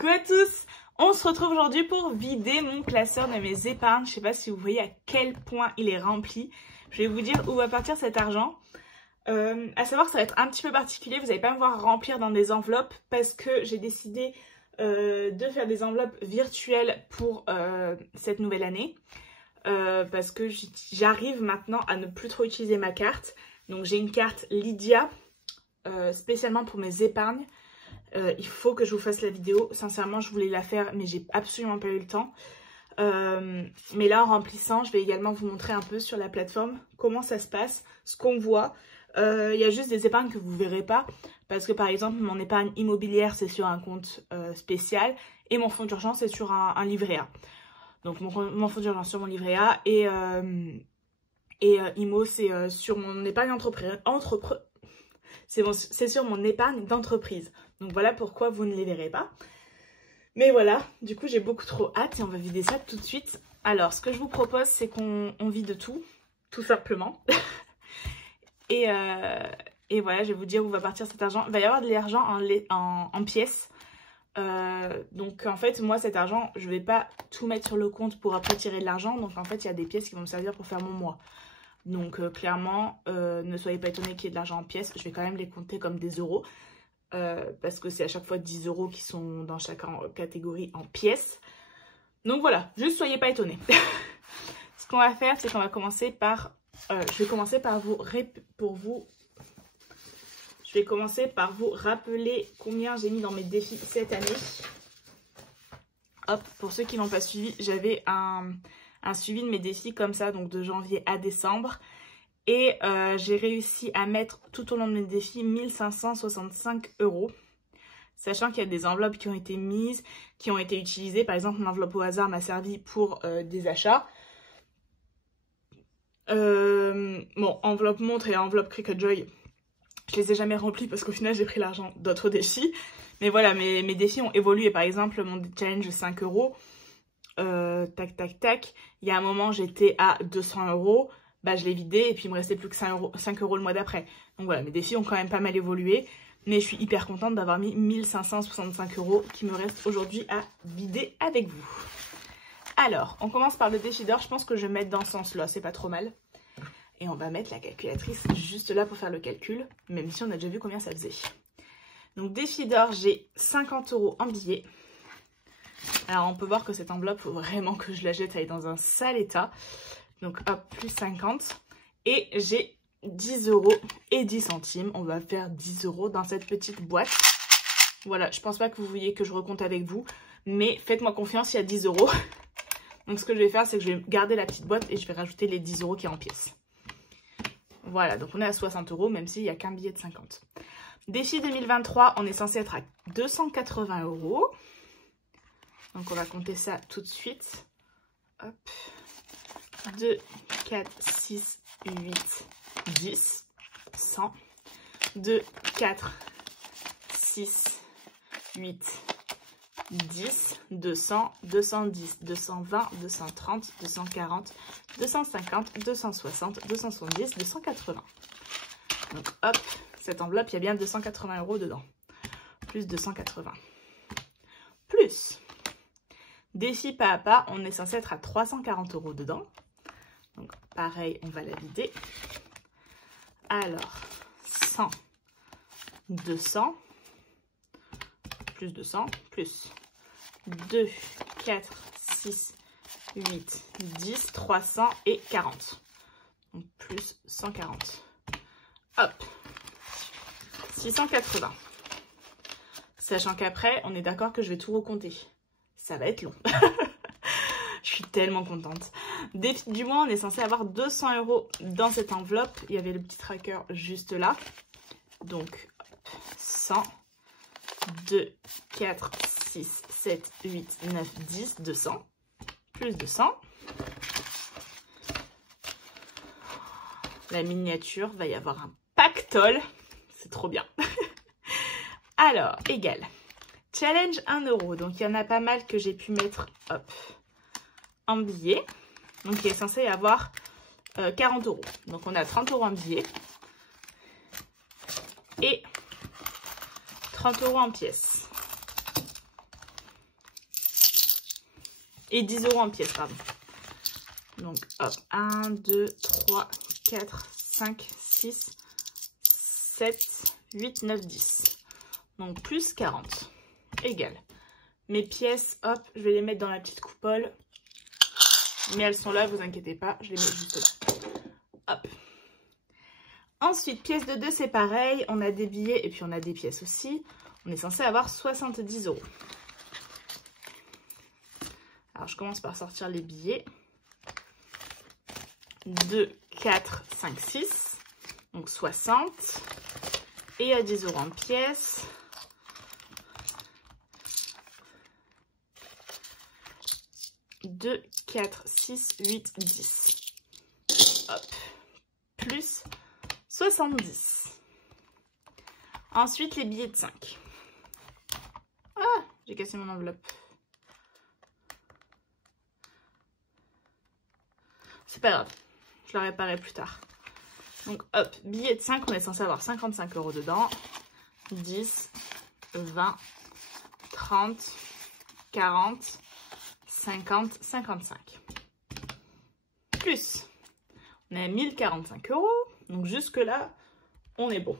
Coucou à tous, on se retrouve aujourd'hui pour vider mon classeur de mes épargnes. Je sais pas si vous voyez à quel point il est rempli. Je vais vous dire où va partir cet argent. À savoir que ça va être un petit peu particulier, vous n'allez pas me voir remplir dans des enveloppes parce que j'ai décidé de faire des enveloppes virtuelles pour cette nouvelle année. Parce que j'arrive maintenant à ne plus trop utiliser ma carte. Donc j'ai une carte Lydia spécialement pour mes épargnes. Il faut que je vous fasse la vidéo. Sincèrement, je voulais la faire, mais j'ai absolument pas eu le temps. Mais là, en remplissant, je vais également vous montrer un peu sur la plateforme comment ça se passe, ce qu'on voit. Il y a juste des épargnes que vous verrez pas. Parce que par exemple, mon épargne immobilière, c'est sur un compte spécial. Et mon fonds d'urgence, c'est sur un livret A. Donc mon fonds d'urgence sur mon livret A. Et IMO, c'est sur mon épargne c'est sur mon épargne d'entreprise. Donc voilà pourquoi vous ne les verrez pas. Mais voilà, du coup j'ai beaucoup trop hâte et on va vider ça tout de suite. Alors ce que je vous propose, c'est qu'on vide tout simplement. et voilà, je vais vous dire où va partir cet argent. Il va y avoir de l'argent en pièces. Donc en fait moi cet argent, je vais pas tout mettre sur le compte pour après tirer de l'argent. Donc en fait il y a des pièces qui vont me servir pour faire mon mois. Donc clairement, ne soyez pas étonnés qu'il y ait de l'argent en pièces. Je vais quand même les compter comme des euros. Parce que c'est à chaque fois 10 euros qui sont dans chaque catégorie en pièces. Donc voilà, juste soyez pas étonnés. Ce qu'on va faire, c'est qu'on va commencer par... je vais commencer par vous rappeler combien j'ai mis dans mes défis cette année. Hop, pour ceux qui n'ont pas suivi, j'avais un suivi de mes défis comme ça, donc de janvier à décembre. Et j'ai réussi à mettre tout au long de mes défis 1565 €. Sachant qu'il y a des enveloppes qui ont été mises, qui ont été utilisées. Par exemple, une enveloppe au hasard m'a servi pour des achats. Bon, enveloppe montre et enveloppe Cricut Joy, je les ai jamais remplies parce qu'au final j'ai pris l'argent d'autres défis. Mais voilà, mes défis ont évolué. Par exemple, mon challenge 5 €. Tac, tac, tac. Il y a un moment, j'étais à 200 €. Bah, je l'ai vidé et puis il me restait plus que 5 € le mois d'après. Donc voilà, mes défis ont quand même pas mal évolué. Mais je suis hyper contente d'avoir mis 1565 € qui me restent aujourd'hui à vider avec vous. Alors, on commence par le défi d'or. Je pense que je vais mettre dans ce sens-là, c'est pas trop mal. Et on va mettre la calculatrice juste là pour faire le calcul, même si on a déjà vu combien ça faisait. Donc défi d'or, j'ai 50 € en billets. Alors on peut voir que cette enveloppe, il faut vraiment que je la jette, elle est dans un sale état. Donc hop, plus 50. Et j'ai 10 € et 10 centimes. On va faire 10 € dans cette petite boîte. Voilà, je pense pas que vous vouliez que je recompte avec vous. Mais faites-moi confiance, il y a 10 €. Donc ce que je vais faire, c'est que je vais garder la petite boîte et je vais rajouter les 10 € qui est en pièces. Voilà, donc on est à 60 €, même s'il n'y a qu'un billet de 50. Défi 2023, on est censé être à 280 €. Donc on va compter ça tout de suite. Hop. 2, 4, 6, 8, 10, 100. 2, 4, 6, 8, 10, 200, 210, 220, 230, 240, 250, 260, 270, 280. Donc hop, cette enveloppe, il y a bien 280 € dedans. Plus 280. Plus... défi pas à pas, on est censé être à 340 € dedans. Donc pareil, on va la vider. Alors, 100, 200, plus 200, plus 2, 4, 6, 8, 10, 300 et 40. Donc plus 140. Hop, 680. Sachant qu'après, on est d'accord que je vais tout recompter. Ça va être long. Je suis tellement contente. Défi du mois, on est censé avoir 200 € dans cette enveloppe. Il y avait le petit tracker juste là. Donc, 100, 2, 4, 6, 7, 8, 9, 10, 200. Plus 200. La miniature, va y avoir un pactole. C'est trop bien. Alors, égal. Challenge 1 €. Donc, il y en a pas mal que j'ai pu mettre en billets. Donc, il est censé y avoir 40 €. Donc, on a 30 € en billets. Et 30 € en pièces. Et 10 € en pièces, pardon. Donc, hop, 1, 2, 3, 4, 5, 6, 7, 8, 9, 10. Donc, plus 40. Égal. Mes pièces, hop, je vais les mettre dans la petite coupole. Mais elles sont là, vous inquiétez pas, je les mets juste là. Hop. Ensuite, pièces de 2, c'est pareil. On a des billets et puis on a des pièces aussi. On est censé avoir 70 €. Alors, je commence par sortir les billets. 2, 4, 5, 6. Donc, 60. Et à 10 € en pièces. Deux, 4, 6, 8, 10. Hop. Plus 70. Ensuite, les billets de 5. Ah, j'ai cassé mon enveloppe. C'est pas grave. Je la réparerai plus tard. Donc, hop, billets de 5, on est censé avoir 55 € dedans. 10, 20, 30, 40, 50, 55. Plus, on a 1045 €. Donc, jusque-là, on est bon.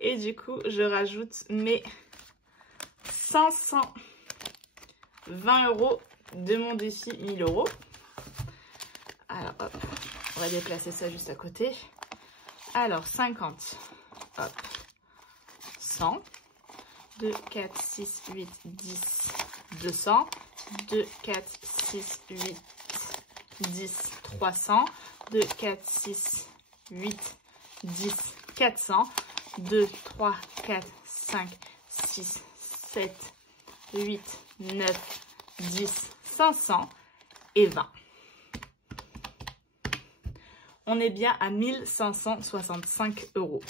Et du coup, je rajoute mes 520 € de mon défi 1000 €. Alors, hop, on va déplacer ça juste à côté. Alors, 50, hop, 100, 2, 4, 6, 8, 10, 200, 2, 4, 6, 8, 10, 300, 2, 4, 6, 8, 10, 400, 2, 3, 4, 5, 6, 7, 8, 9, 10, 500 et 20. On est bien à 1565 €.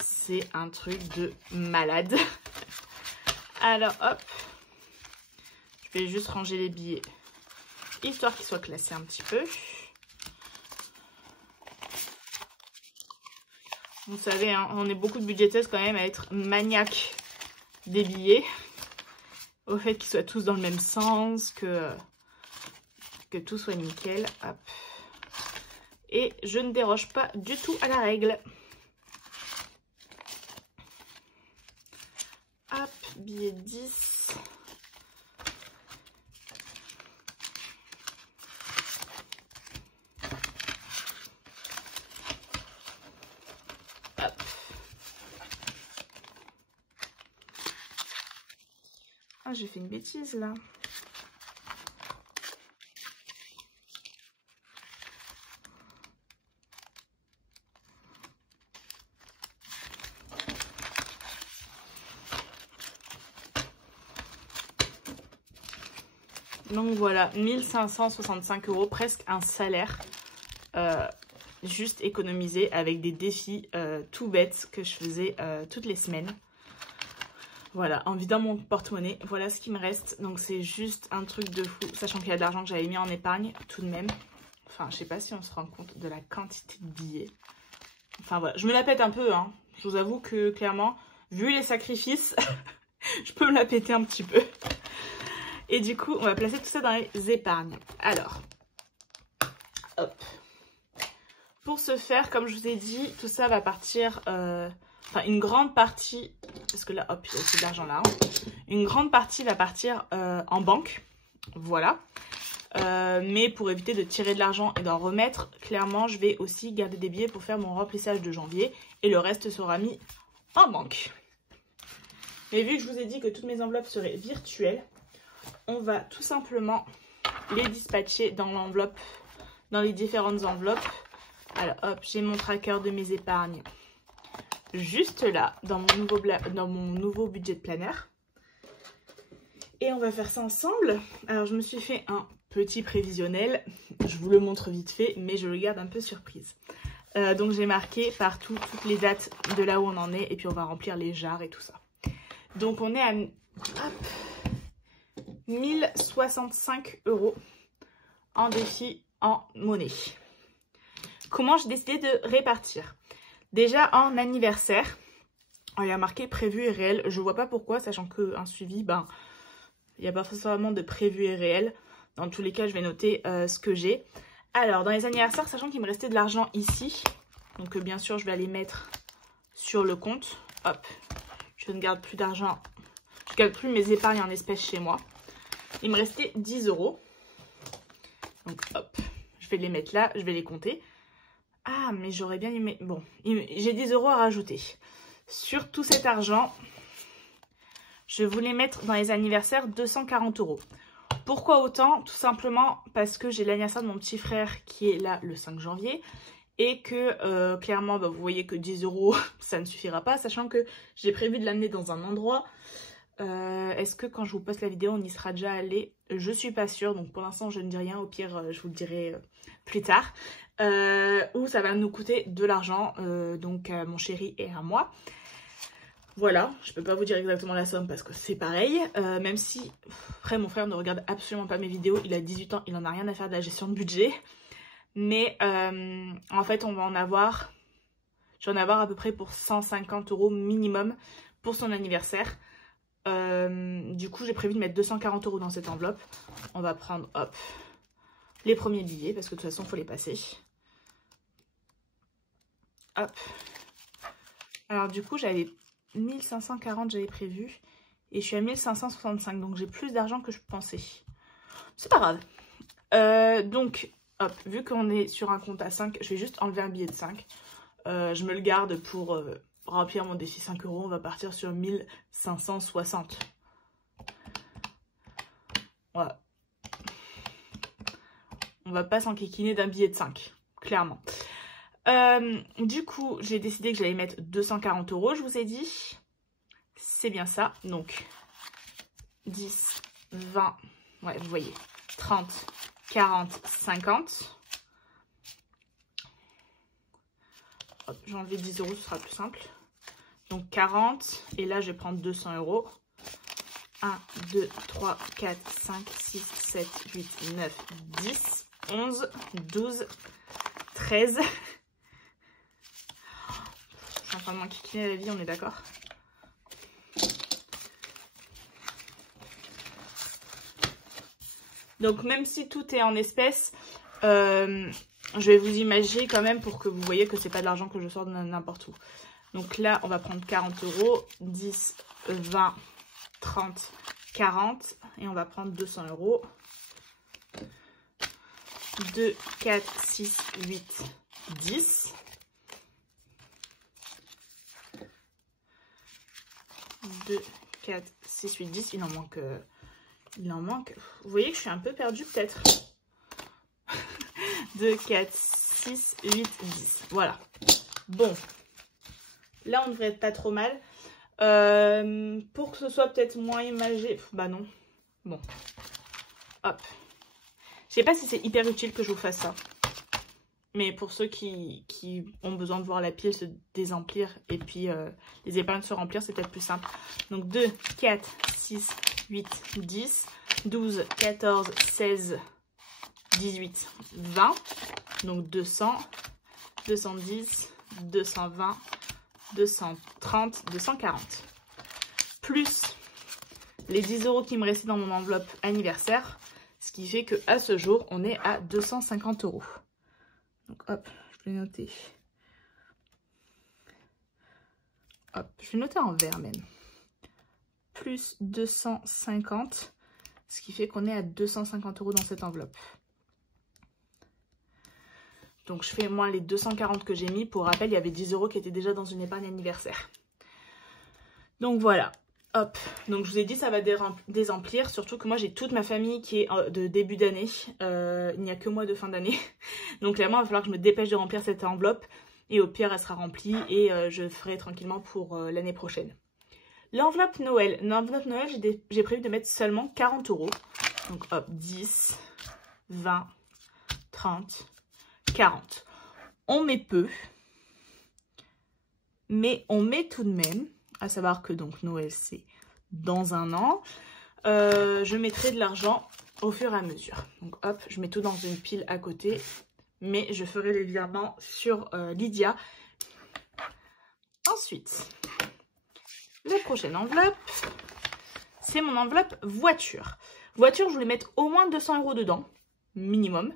C'est un truc de malade. Alors, hop. Je vais juste ranger les billets, histoire qu'ils soient classés un petit peu. Vous savez, hein, on est beaucoup de budgéteuses quand même à être maniaques des billets. Au fait qu'ils soient tous dans le même sens, que tout soit nickel. Hop. Et je ne déroge pas du tout à la règle. Hop, billet 10. Hop. Ah, j'ai fait une bêtise là. Donc voilà, 1565 €, presque un salaire juste économisé avec des défis tout bêtes que je faisais toutes les semaines. Voilà, en vidant mon porte-monnaie, voilà ce qui me reste. Donc c'est juste un truc de fou, sachant qu'il y a de l'argent que j'avais mis en épargne tout de même. Enfin, je sais pas si on se rend compte de la quantité de billets. Enfin voilà, je me la pète un peu, hein. Je vous avoue que clairement, vu les sacrifices, je peux me la péter un petit peu. Et du coup, on va placer tout ça dans les épargnes. Alors, hop. Pour ce faire, comme je vous ai dit, tout ça va partir... Enfin, une grande partie... Parce que là, hop, il y a aussi de l'argent là. Hein, une grande partie va partir en banque. Voilà. Mais pour éviter de tirer de l'argent et d'en remettre, clairement, je vais aussi garder des billets pour faire mon remplissage de janvier. Et le reste sera mis en banque. Mais vu que je vous ai dit que toutes mes enveloppes seraient virtuelles, on va tout simplement les dispatcher dans l'enveloppe, dans les différentes enveloppes. Alors hop, j'ai mon tracker de mes épargnes juste là, dans mon nouveau budget planner. Et on va faire ça ensemble. Alors je me suis fait un petit prévisionnel, je vous le montre vite fait, mais je le garde un peu surprise. Donc j'ai marqué partout toutes les dates de là où on en est, et puis on va remplir les jarres et tout ça. Donc on est à... Hop, 1065 € en défi en monnaie. Comment j'ai décidé de répartir? Déjà en anniversaire, il y a marqué prévu et réel. Je vois pas pourquoi, sachant qu'un suivi, ben, Il n'y a pas forcément de prévu et réel. Dans tous les cas, je vais noter ce que j'ai. Alors, dans les anniversaires, sachant qu'il me restait de l'argent ici. Donc, bien sûr, je vais aller mettre sur le compte. Hop, je ne garde plus d'argent. Je ne garde plus mes épargnes en espèces chez moi. Il me restait 10 €. Donc, hop, je vais les mettre là. Je vais les compter. Ah, mais j'aurais bien aimé... Bon, j'ai 10 € à rajouter. Sur tout cet argent, je voulais mettre dans les anniversaires 240 €. Pourquoi autant? Tout simplement parce que j'ai l'anniversaire de mon petit frère qui est là le 5 janvier. Et que clairement, bah, vous voyez que 10 €, ça ne suffira pas. Sachant que j'ai prévu de l'amener dans un endroit. Est-ce que quand je vous poste la vidéo, on y sera déjà allé? Je suis pas sûre. Donc pour l'instant, je ne dis rien. Au pire, je vous le dirai plus tard. Où ça va nous coûter de l'argent. Donc à mon chéri et à moi. Voilà, je peux pas vous dire exactement la somme parce que c'est pareil, même si, après mon frère ne regarde absolument pas mes vidéos, il a 18 ans, il en a rien à faire de la gestion de budget. Mais en fait, on va en avoir, je vais en avoir à peu près pour 150 € minimum pour son anniversaire. Du coup, j'ai prévu de mettre 240 € dans cette enveloppe. On va prendre, hop, les premiers billets parce que de toute façon, il faut les passer. Hop. Alors du coup, j'avais 1540 j'avais prévu et je suis à 1565 donc j'ai plus d'argent que je pensais. C'est pas grave. Donc hop, vu qu'on est sur un compte à 5, je vais juste enlever un billet de 5. Je me le garde pour remplir mon défi 5 €. On va partir sur 1560. Voilà. On va pas s'enquiquiner d'un billet de 5, clairement. Du coup, j'ai décidé que j'allais mettre 240 €, je vous ai dit. C'est bien ça. Donc, 10, 20, ouais, vous voyez, 30, 40, 50. Hop, j'ai enlevé 10 €, ce sera plus simple. Donc, 40. Et là, je vais prendre 200 €. 1, 2, 3, 4, 5, 6, 7, 8, 9, 10, 11, 12, 13... C'est enfin de m'enquiquiner la vie, on est d'accord? Donc même si tout est en espèces, je vais vous imaginer quand même pour que vous voyez que c'est pas de l'argent que je sors de n'importe où. Donc là, on va prendre 40 €, 10, 20, 30, 40 et on va prendre 200 €. 2, 4, 6, 8, 10. 2, 4, 6, 8, 10. Il en manque. Vous voyez que je suis un peu perdue peut-être. 2, 4, 6, 8, 10. Voilà. Bon. Là, on devrait être pas trop mal. Pour que ce soit peut-être moins imagé. Bah non. Bon. Hop. Je sais pas si c'est hyper utile que je vous fasse ça. Mais pour ceux qui ont besoin de voir la pile se désemplir et puis les épargnes se remplir, c'est peut-être plus simple. Donc 2, 4, 6, 8, 10, 12, 14, 16, 18, 20. Donc 200, 210, 220, 230, 240. Plus les 10 € qui me restaient dans mon enveloppe anniversaire. Ce qui fait qu'à ce jour, on est à 250 €. Donc hop, je vais noter. Hop, je vais noter en vert même. Plus 250, ce qui fait qu'on est à 250 € dans cette enveloppe. Donc je fais moins les 240 que j'ai mis. Pour rappel, il y avait 10 € qui étaient déjà dans une épargne anniversaire. Donc voilà. Hop, donc je vous ai dit ça va désemplir, surtout que moi j'ai toute ma famille qui est de début d'année, il n'y a que moi de fin d'année, donc clairement il va falloir que je me dépêche de remplir cette enveloppe et au pire elle sera remplie et je ferai tranquillement pour l'année prochaine. L'enveloppe Noël, j'ai prévu de mettre seulement 40 €, donc hop, 10, 20, 30, 40. On met peu, mais on met tout de même. À savoir que donc Noël c'est dans un an. Je mettrai de l'argent au fur et à mesure. Donc hop, je mets tout dans une pile à côté. Mais je ferai les virements sur Lydia. Ensuite, la prochaine enveloppe, c'est mon enveloppe voiture. Voiture, je voulais mettre au moins 200 € dedans, minimum.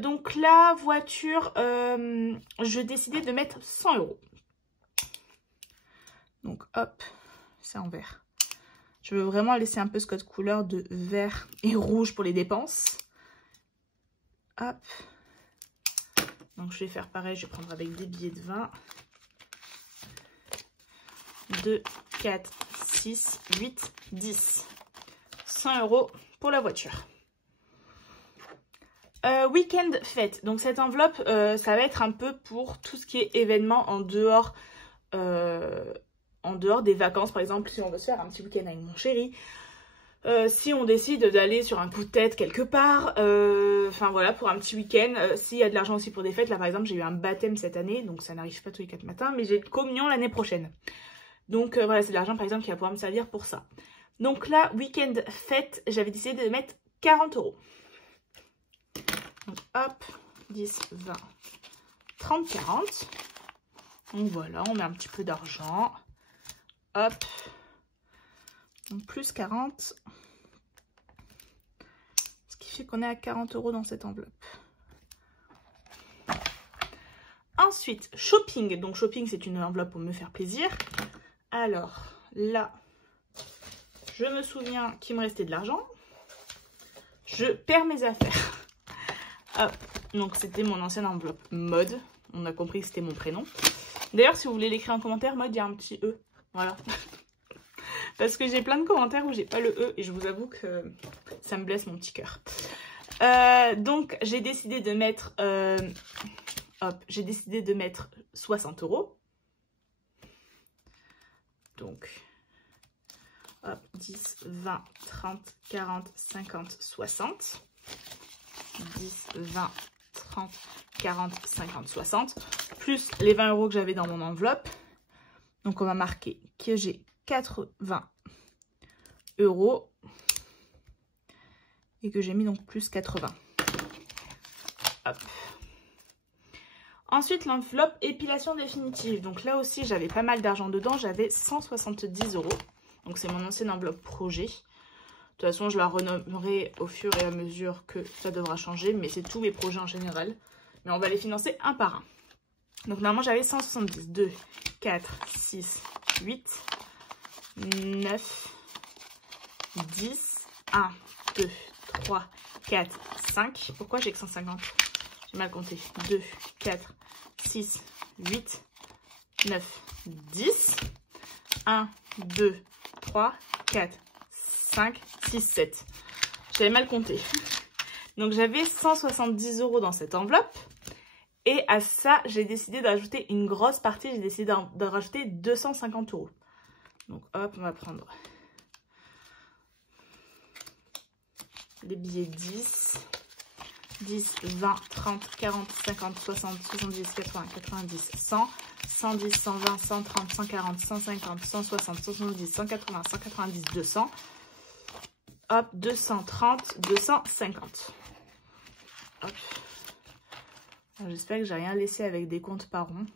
Donc la voiture, je décidais de mettre 100 €. Donc hop, c'est en vert. Je veux vraiment laisser un peu ce code couleur de vert et rouge pour les dépenses. Hop. Donc je vais faire pareil, je vais prendre avec des billets de 20. 2, 4, 6, 8, 10. 100 € pour la voiture. Week-end fête. Donc cette enveloppe, ça va être un peu pour tout ce qui est événement en dehors des vacances. Par exemple, si on veut se faire un petit week-end avec mon chéri. Si on décide d'aller sur un coup de tête quelque part. Enfin voilà, pour un petit week-end. S'il y a de l'argent aussi pour des fêtes. Là par exemple, j'ai eu un baptême cette année. Donc ça n'arrive pas tous les 4 matins. Mais j'ai une communion l'année prochaine. Donc voilà, c'est de l'argent par exemple qui va pouvoir me servir pour ça. Donc là, week-end fête, j'avais décidé de mettre 40 €. Donc hop, 10, 20, 30, 40. Donc voilà, on met un petit peu d'argent. Hop. Donc plus 40. Ce qui fait qu'on est à 40 € dans cette enveloppe. Ensuite, shopping. Donc shopping, c'est une enveloppe pour me faire plaisir. Alors là, je me souviens qu'il me restait de l'argent. Je perds mes affaires. Hop, donc c'était mon ancienne enveloppe mode. On a compris que c'était mon prénom. D'ailleurs, si vous voulez l'écrire en commentaire, mode, il y a un petit E. Voilà. Parce que j'ai plein de commentaires où j'ai pas le E et je vous avoue que ça me blesse mon petit cœur. Donc j'ai décidé de mettre j'ai décidé de mettre 60 €. Donc hop, 10, 20, 30, 40, 50, 60. 10, 20, 30, 40, 50, 60. Plus les 20 € que j'avais dans mon enveloppe. Donc on va marquer que j'ai 80 €. Et que j'ai mis donc plus 80. Hop. Ensuite, l'enveloppe épilation définitive. Donc là aussi, j'avais pas mal d'argent dedans. J'avais 170 €. Donc c'est mon ancienne enveloppe projet. De toute façon, je la renommerai au fur et à mesure que ça devra changer. Mais c'est tous mes projets en général. Mais on va les financer un par un. Donc normalement, j'avais 170. 2, 4, 6, 8, 9, 10, 1, 2, 3, 4, 5. Pourquoi j'ai que 150? J'ai mal compté. 2, 4, 6, 8, 9, 10. 1, 2, 3, 4, 5, 6, 7. J'avais mal compté. Donc j'avais 170 € dans cette enveloppe. Et à ça, j'ai décidé d'ajouter une grosse partie. J'ai décidé de rajouter 250 €. Donc hop, on va prendre les billets 10. 10, 20, 30, 40, 50, 60, 70, 80, 90, 100, 110, 120, 130, 140, 150, 160, 170, 180, 190, 200. Hop, 230, 250. Hop. J'espère que j'ai rien laissé avec des comptes par rond.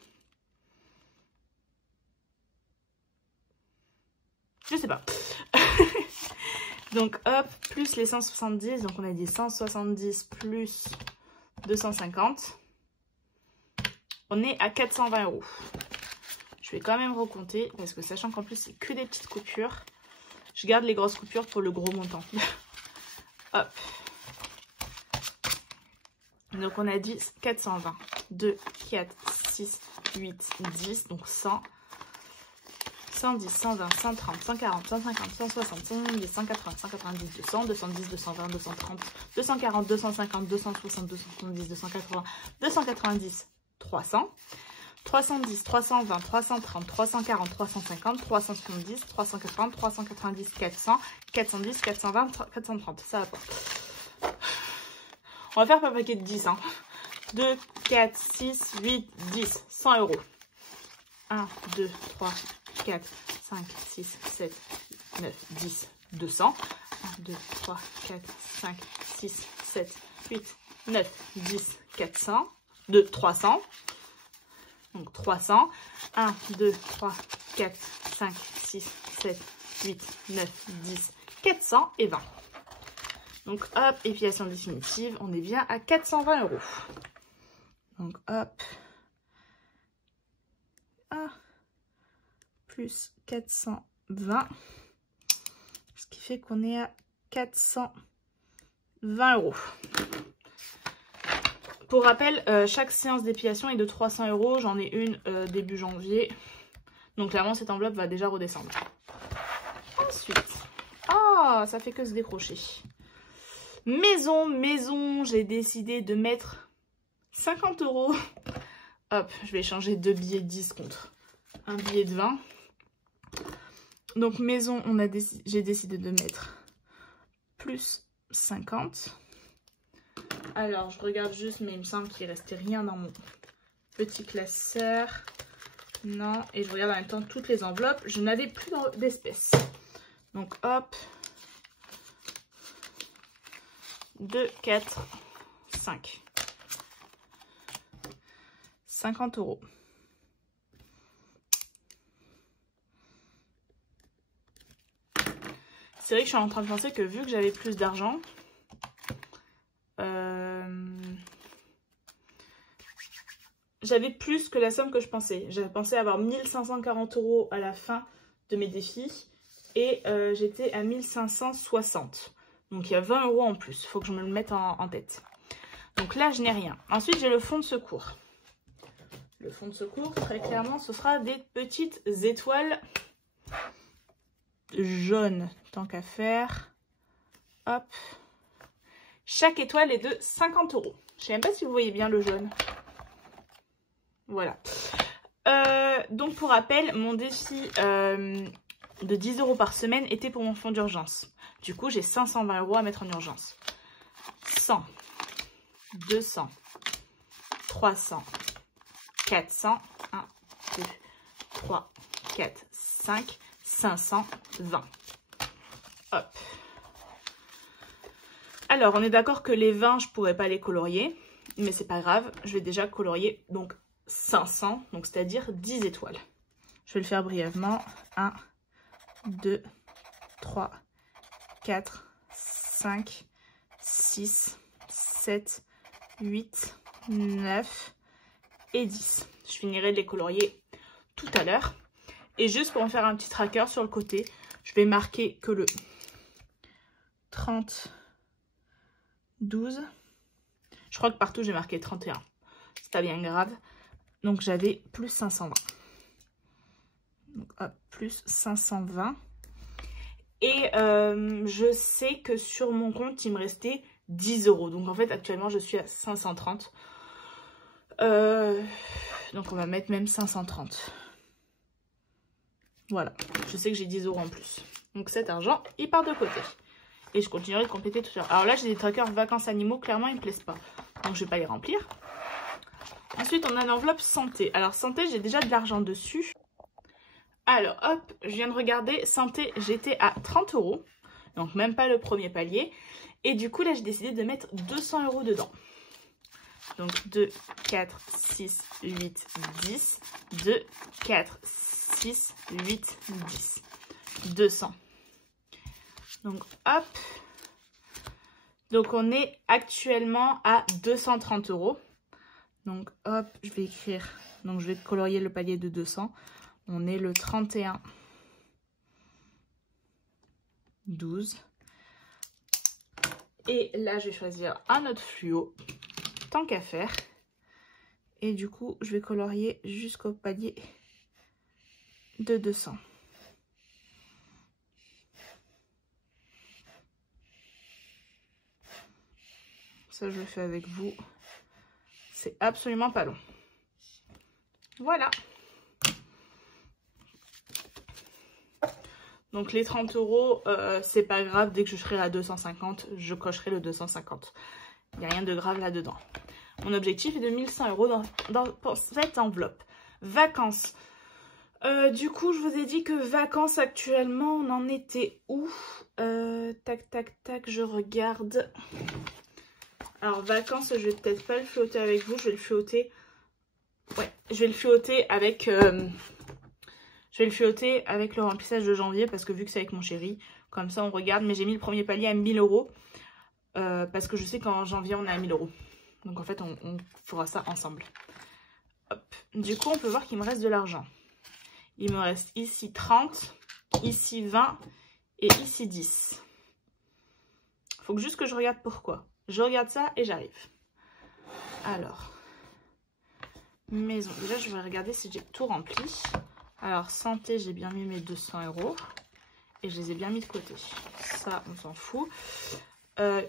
Je sais pas. Donc hop, plus les 170, donc on a dit 170 plus 250. On est à 420 €. Je vais quand même recompter parce que sachant qu'en plus c'est que des petites coupures, je garde les grosses coupures pour le gros montant. Hop. Donc on a dit 420. 2, 4, 6, 8, 10, donc 100. 110, 120, 130, 140, 150, 160, 170, 180, 190, 200, 210, 220, 230, 240, 250, 260, 270, 280, 290, 300, 310, 320, 330, 340, 350, 370, 380, 390, 400, 410, 420, 430. Ça va pas. On va faire par paquet de 10. Hein. 2, 4, 6, 8, 10. 100 €. 1, 2, 3, 4, 5, 6, 7, 9, 10, 200. 1, 2, 3, 4, 5, 6, 7, 8, 9, 10, 400. 2, 300. Donc 300. 1, 2, 3, 4, 5, 6, 7, 8, 9, 10, 420. Donc hop, épilation définitive, on est bien à 420 €. Donc hop. Ah, plus 420. Ce qui fait qu'on est à 420 €. Pour rappel, chaque séance d'épilation est de 300 €. J'en ai une début janvier. Donc clairement, cette enveloppe va déjà redescendre. Ensuite, oh, ça fait que se décrocher. Maison, j'ai décidé de mettre 50 €. Hop, je vais échanger 2 billets de 10 contre un billet de 20. Donc maison, j'ai décidé de mettre plus 50. Alors, je regarde juste, mais il me semble qu'il ne restait rien dans mon petit classeur. Non, et je regarde en même temps toutes les enveloppes. Je n'avais plus d'espèces. Donc, hop. 2, 4, 5. 50 €. C'est vrai que je suis en train de penser que vu que j'avais plus d'argent, j'avais plus que la somme que je pensais. J'avais pensé avoir 1540 € à la fin de mes défis et j'étais à 1560. Donc il y a 20 € en plus. Il faut que je me le mette en tête. Donc là, je n'ai rien. Ensuite, j'ai le fond de secours. Le fond de secours, très clairement, ce sera des petites étoiles jaunes. Tant qu'à faire. Hop. Chaque étoile est de 50 €. Je ne sais même pas si vous voyez bien le jaune. Voilà. Donc pour rappel, mon défi de 10 € par semaine était pour mon fonds d'urgence. Du coup, j'ai 520 € à mettre en urgence. 100, 200, 300, 400, 1, 2, 3, 4, 5, 520. Hop. Alors, on est d'accord que les 20, je pourrais pas les colorier. Mais c'est pas grave, je vais déjà colorier donc 500, donc c'est-à-dire 10 étoiles. Je vais le faire brièvement. 1, 2, 3, 4, 5, 6, 7, 8, 9 et 10. Je finirai de les colorier tout à l'heure. Et juste pour en faire un petit tracker sur le côté, je vais marquer que le 30, 12. Je crois que partout j'ai marqué 31. C'est pas bien grave. Donc j'avais plus 520. Donc hop, plus 520. Et je sais que sur mon compte, il me restait 10 €. Donc en fait, actuellement, je suis à 530. Donc on va mettre même 530. Voilà. Je sais que j'ai 10 € en plus. Donc cet argent, il part de côté. Et je continuerai de compléter tout ça. Alors là, j'ai des trackers vacances animaux. Clairement, ils ne me plaisent pas. Donc je ne vais pas les remplir. Ensuite, on a l'enveloppe santé. Alors santé, j'ai déjà de l'argent dessus. Alors, hop, je viens de regarder, santé, j'étais à 30 €, donc même pas le premier palier. Et du coup, là, j'ai décidé de mettre 200 € dedans. Donc, 2, 4, 6, 8, 10. 2, 4, 6, 8, 10. 200. Donc, hop. Donc, on est actuellement à 230 €. Donc, hop, je vais écrire. Donc, je vais colorier le palier de 200. On est le 31, 12. Et là, je vais choisir un autre fluo, tant qu'à faire. Et du coup, je vais colorier jusqu'au palier de 200. Ça, je le fais avec vous. C'est absolument pas long. Voilà. Donc les 30 €, c'est pas grave, dès que je serai à 250, je cocherai le 250. Il n'y a rien de grave là-dedans. Mon objectif est de 1100 € pour cette enveloppe. Vacances. Du coup, je vous ai dit que vacances actuellement, on en était où? Tac, tac, tac, je regarde. Alors vacances, je vais peut-être pas le flotter avec vous, je vais le flotter. Ouais, je vais le flotter avec... Je vais le feuilleter avec le remplissage de janvier parce que vu que c'est avec mon chéri, comme ça on regarde. Mais j'ai mis le premier palier à 1000 € parce que je sais qu'en janvier on est à 1000 €. Donc en fait on fera ça ensemble. Hop. Du coup on peut voir qu'il me reste de l'argent. Il me reste ici 30, ici 20 et ici 10. Faut que juste que je regarde pourquoi. Je regarde ça et j'arrive. Alors, maison. Déjà, je vais regarder si j'ai tout rempli. Alors, santé, j'ai bien mis mes 200 €. Et je les ai bien mis de côté. Ça, on s'en fout.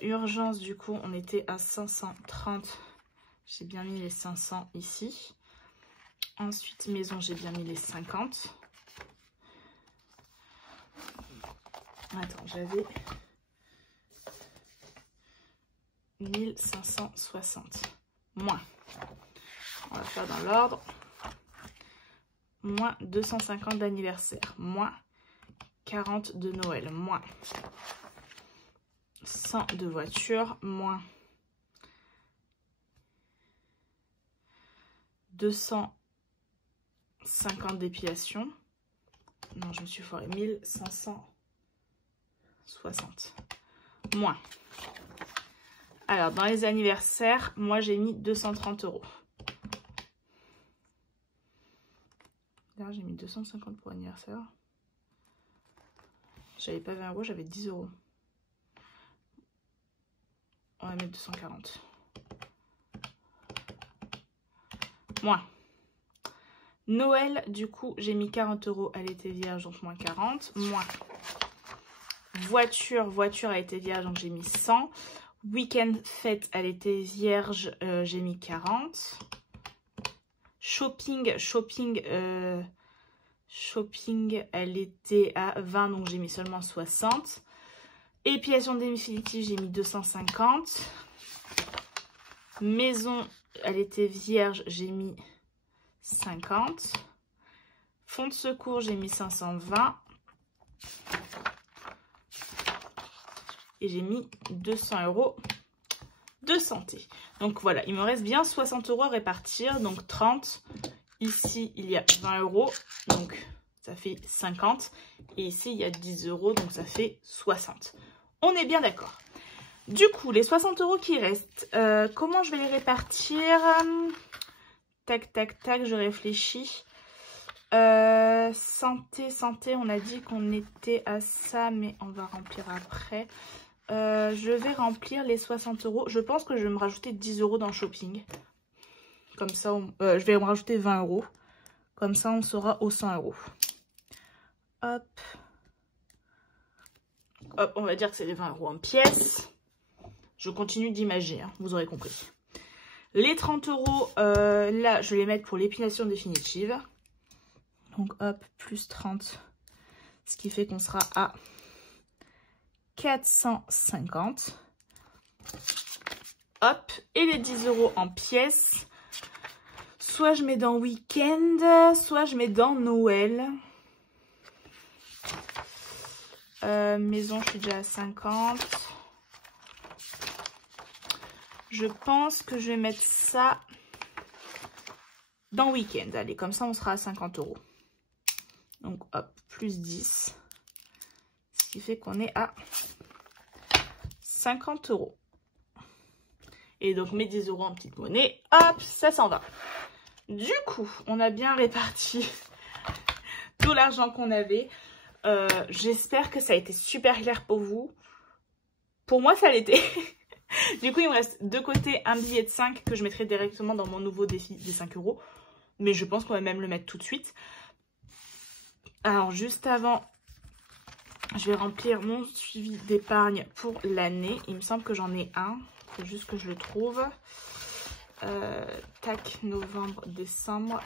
Urgence, du coup, on était à 530. J'ai bien mis les 500 ici. Ensuite, maison, j'ai bien mis les 50. Attends, j'avais 1560. Moins. On va faire dans l'ordre. Moins 250 d'anniversaire. Moins 40 de Noël. Moins 100 de voiture. Moins 250 d'épilation. Non, je me suis foirée. 1560. Moins. Alors, dans les anniversaires, moi, j'ai mis 230 €. Là, j'ai mis 250 pour anniversaire. J'avais pas 20 €, j'avais 10 €. On va mettre 240. Moins. Noël, du coup, j'ai mis 40 €. Elle était vierge, donc moins 40. Moins. Voiture a été vierge, donc j'ai mis 100. Week-end fête, elle était vierge, j'ai mis 40. Shopping, elle était à 20, donc j'ai mis seulement 60. Épilation définitive, j'ai mis 250. Maison, elle était vierge, j'ai mis 50. Fonds de secours, j'ai mis 520. Et j'ai mis 200 € de santé. Donc voilà, il me reste bien 60 € à répartir. Donc 30. Ici, il y a 20 €. Donc ça fait 50. Et ici, il y a 10 €. Donc ça fait 60. On est bien d'accord. Du coup, les 60 € qui restent, comment je vais les répartir? Tac, tac, tac, je réfléchis. Santé, on a dit qu'on était à ça, mais on va remplir après. Je vais remplir les 60 €. Je pense que je vais me rajouter 10 € dans le shopping. Comme ça, je vais me rajouter 20 €. Comme ça, on sera aux 100 €. Hop. Hop, on va dire que c'est les 20 € en pièces. Je continue d'imager, hein, vous aurez compris. Les 30 €, là, je vais les mettre pour l'épilation définitive. Donc, hop, plus 30. Ce qui fait qu'on sera à 450. Hop, et les 10 € en pièces. Soit je mets dans week-end, soit je mets dans Noël. Maison, je suis déjà à 50. Je pense que je vais mettre ça dans week-end. Allez, comme ça, on sera à 50 €. Donc, hop, plus 10. Ce qui fait qu'on est à 50 €. Et donc, mes 10 € en petite monnaie, hop, ça s'en va. Du coup, on a bien réparti tout l'argent qu'on avait. J'espère que ça a été super clair pour vous. Pour moi, ça l'était. Du coup, il me reste de côté un billet de 5 que je mettrai directement dans mon nouveau défi des 5 €. Mais je pense qu'on va même le mettre tout de suite. Alors, juste avant, je vais remplir mon suivi d'épargne pour l'année. Il me semble que j'en ai un. Il faut juste que je le trouve. Tac, novembre, décembre.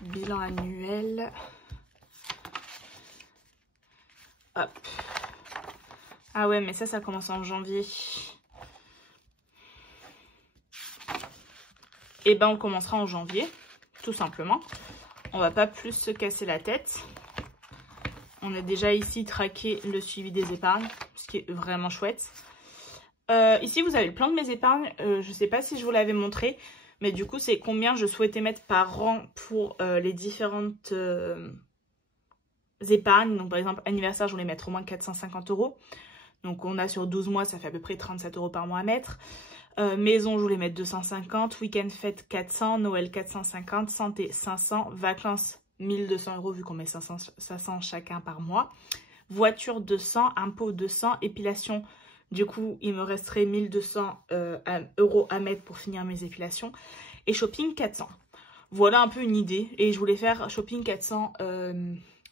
Bilan annuel. Hop. Ah ouais, mais ça commence en janvier. Et ben, on commencera en janvier, tout simplement. On va pas plus se casser la tête. On a déjà ici traqué le suivi des épargnes, ce qui est vraiment chouette. Ici, vous avez le plan de mes épargnes. Je sais pas si je vous l'avais montré, Mais du coup, c'est combien je souhaitais mettre par an pour les différentes épargnes. Donc par exemple, anniversaire, je voulais mettre au moins 450 €. Donc on a sur 12 mois, ça fait à peu près 37 € par mois à mettre. Maison, je voulais mettre 250. Week-end fête 400. Noël 450. Santé 500. Vacances 1200 € vu qu'on met 500 chacun par mois. Voiture 200. Impôt 200. Épilation, du coup, il me resterait 1200 € à mettre pour finir mes épilations. Et shopping 400. Voilà un peu une idée. Et je voulais faire shopping 400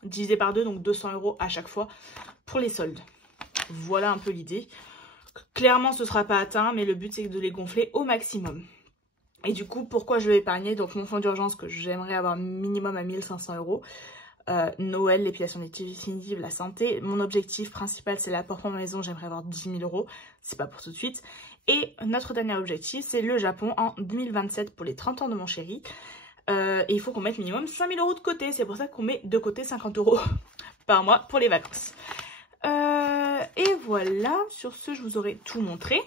divisé par 2, donc 200 € à chaque fois pour les soldes. Voilà un peu l'idée. Clairement, ce ne sera pas atteint, mais le but, c'est de les gonfler au maximum. Et du coup, pourquoi je vais épargner? Donc, mon fonds d'urgence que j'aimerais avoir minimum à 1500 €. Noël, l'épilation définitive, la santé. Mon objectif principal, c'est l'apport pour ma maison. J'aimerais avoir 10 000 €. C'est pas pour tout de suite. Et notre dernier objectif, c'est le Japon en 2027 pour les 30 ans de mon chéri. Et il faut qu'on mette minimum 5 000 € de côté. C'est pour ça qu'on met de côté 50 € par mois pour les vacances. Et voilà, sur ce, je vous aurai tout montré.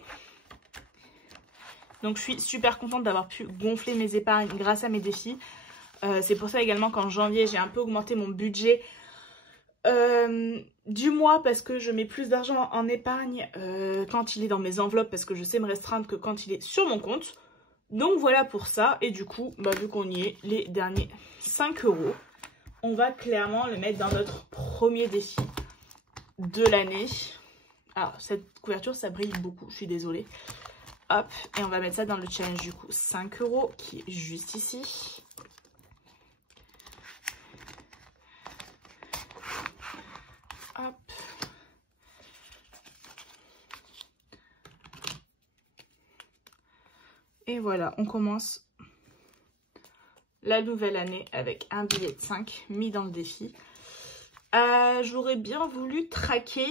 Donc, je suis super contente d'avoir pu gonfler mes épargnes grâce à mes défis. C'est pour ça également qu'en janvier, j'ai un peu augmenté mon budget du mois parce que je mets plus d'argent en épargne quand il est dans mes enveloppes parce que je sais me restreindre que quand il est sur mon compte. Donc, voilà pour ça. Et du coup, vu qu'on y est, les derniers 5 €, on va clairement le mettre dans notre premier défi de l'année. Alors, cette couverture, ça brille beaucoup, je suis désolée. Hop, et on va mettre ça dans le challenge du coup 5 € qui est juste ici. Hop. Et voilà, on commence la nouvelle année avec un billet de 5 mis dans le défi. J'aurais bien voulu traquer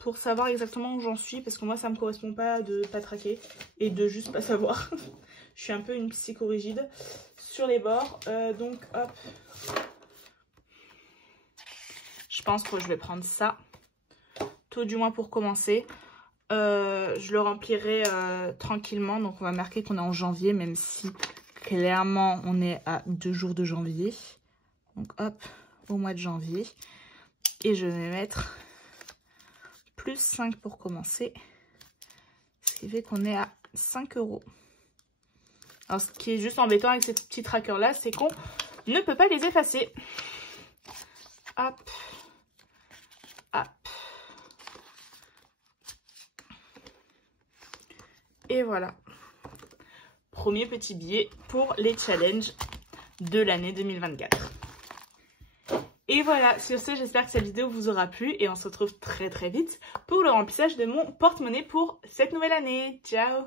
pour savoir exactement où j'en suis parce que moi ça me correspond pas de pas traquer et de juste pas savoir. Je suis un peu une psychorigide sur les bords. Donc hop, je pense que je vais prendre ça, tout du moins pour commencer. Je le remplirai tranquillement, donc on va marquer qu'on est en janvier, même si clairement on est à 2 jours de janvier. Donc hop, au mois de janvier. Et je vais mettre plus 5 pour commencer. Ce qui fait qu'on est à 5 €. Alors ce qui est juste embêtant avec ces petits trackers là, c'est qu'on ne peut pas les effacer. Hop. Hop. Et voilà. Premier petit billet pour les challenges de l'année 2024. Et voilà, sur ce, j'espère que cette vidéo vous aura plu et on se retrouve très très vite pour le remplissage de mon porte-monnaie pour cette nouvelle année. Ciao!